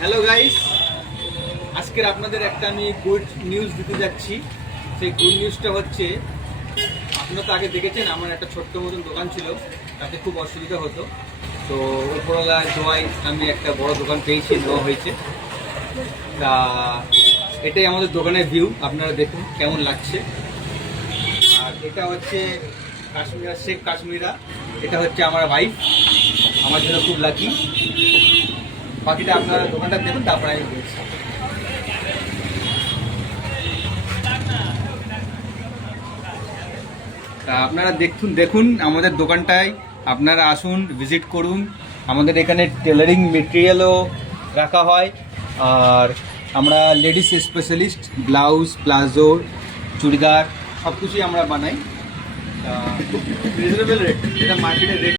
Hello guys, আজকের আপনাদের একটা আমি গুড নিউজ দিতে যাচ্ছি। সেই গুড নিউজটা হচ্ছে, আপনারা তো আগে দেখেছেন আমার একটা ছোট্ট মতন দোকান ছিল, তাতে খুব অসুবিধা হতো। তো উপরওয়ালা দোয়ায় আমি একটা বড় দোকান পেয়েছি, নেওয়া হয়েছে। তা এটাই আমাদের দোকানের ভিউ, আপনারা দেখুন কেমন লাগছে। আর এটা হচ্ছে কাশ্মীরা, শেখ কাশ্মীরা। এটা হচ্ছে আমার ওয়াইফ, আমার জন্য খুব লাকি। বাকিটা আপনারা দোকানটা দেখুন, তারপরে আমি বলছি। তা আপনারা দেখুন আমাদের দোকানটায় আপনারা আসুন, ভিজিট করুন। আমাদের এখানে টেলারিং মেটেরিয়ালও রাখা হয়, আর আমরা ladies specialist, blouse, palazzo, churidar সব কিছুই আমরা বানাই। খুব রিজনেবল রেট, এটা মার্কেটের রেট